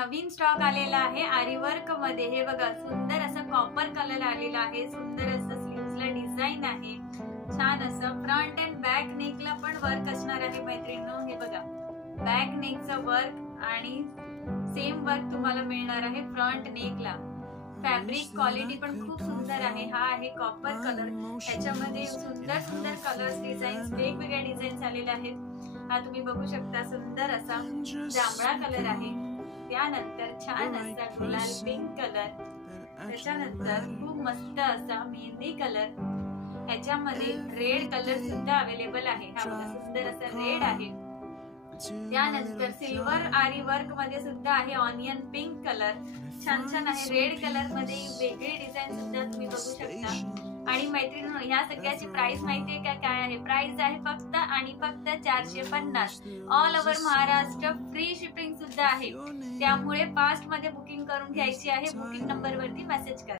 नवीन stock आलेला आहे आरी वर्क मध्ये। हे बघा सुंदर असं कॉपर कलर आलेला आहे, सुंदर असं स्लीव्सला डिझाइन आहे, छान असं फ्रंट अँड बॅक नेकला पण वर्क असणार आहे मैत्रिणींनो। हे बघा बॅक नेकचं वर्क आणि सेम वर्क तुम्हाला मिळणार आहे फ्रंट नेकला। फॅब्रिक क्वालिटी पण खूप सुंदर आहे। हा आहे कॉपर कलर, ह्याच्यामध्ये सुंदर सुंदर कलर्स डिझाईन्स वेगवेगळ्या डिझाईन्स आलेल्या आहेत। हा तुम्ही बघू शकता सुंदर असा जांभळा कलर आहे, त्यानंतर छान असा गुलाल पिंक कलर, त्याच्यानंतर खूप मस्त असा मेहंदी कलर, ह्याच्यामध्ये रेड कलर सुद्धा अवेलेबल आहे। हा सुंदर असा रेड आहे, त्यानंतर सिल्वर आरी वर्क मध्ये सुद्धा आहे ऑनियन पिंक कलर, छान छान आहे। रेड कलर मध्ये वेगळी डिझाईन सुद्धा तुम्ही बघू शकता। आणि मैत्रिणींनो ह्या सगळ्याची प्राइस माहितीये का काय आहे? प्राइस आहे फक्त आणि फक्त 450। All over Maharashtra free shipping सुद्धा आहे, त्यामुळे फास्ट मध्ये बुकिंग करून घ्यायची आहे। बुकिंग नंबर वरती मेसेज करा।